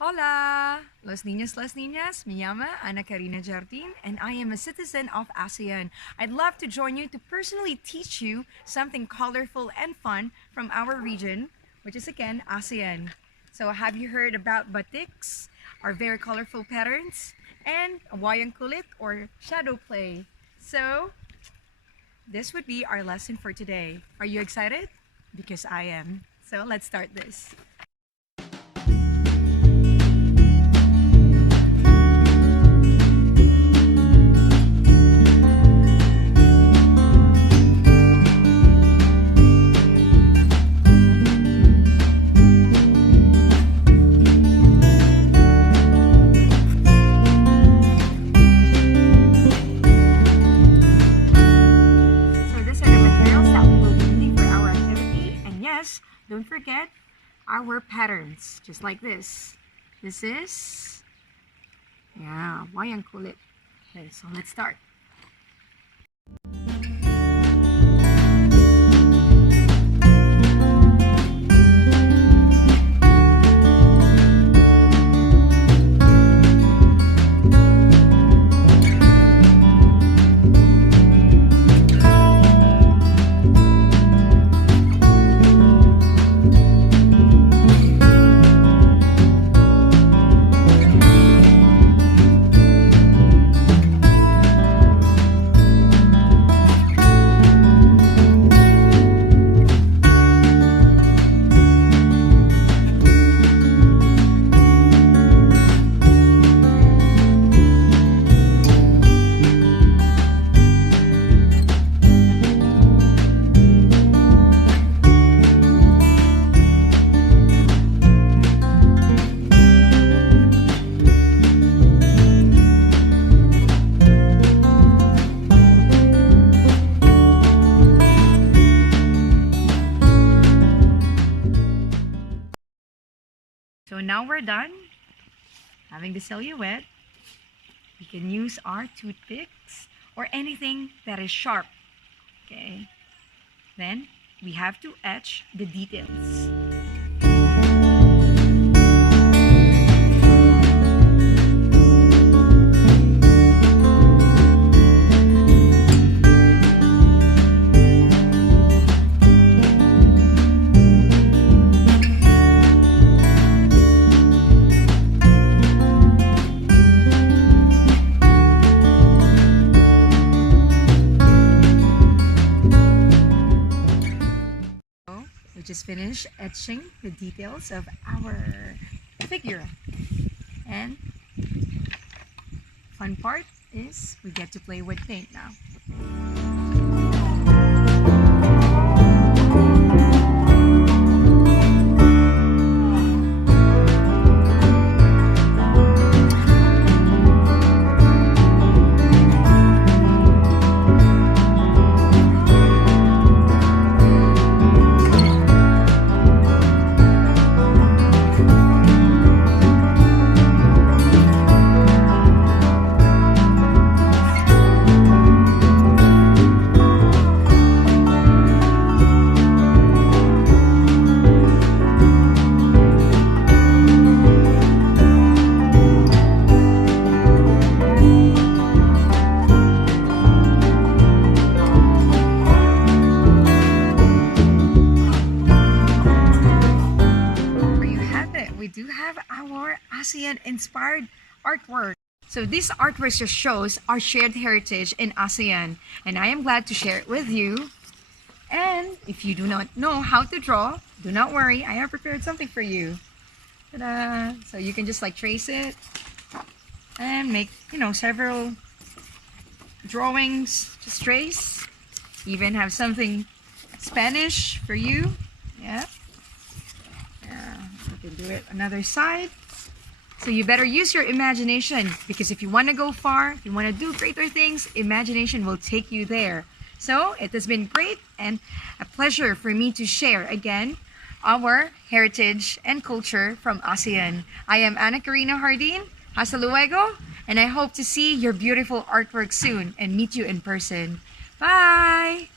Hola! Los niños, las niñas, me llama Ana Karina Jardin, and I am a citizen of ASEAN. I'd love to join you to personally teach you something colorful and fun from our region, which is again ASEAN. So, have you heard about batiks, our very colorful patterns, and wayang kulit or shadow play? So, this would be our lesson for today. Are you excited? Because I am. So, let's start this. So these are the materials that we will be using for our activity. And yes, don't forget our patterns, just like this. This is, yeah, wayang kulit. Okay, so let's start. So now we're done having the silhouette. We can use our toothpicks or anything that is sharp. Okay. Then we have to etch the details. We just finished etching the details of our figure. And fun part is we get to play with paint now. We do have our ASEAN inspired artwork. So this artwork just shows our shared heritage in ASEAN, and I am glad to share it with you. And if you do not know how to draw, do not worry, I have prepared something for you. Ta-da! So you can just like trace it and make, several drawings, just trace. Even have something Spanish for you. Yeah. You can do it another side. So you better use your imagination, because if you want to go far, if you want to do greater things, imagination will take you there. So it has been great and a pleasure for me to share again our heritage and culture from ASEAN. I am Ana Karina Jardin. Hasta luego, and I hope to see your beautiful artwork soon and meet you in person. Bye!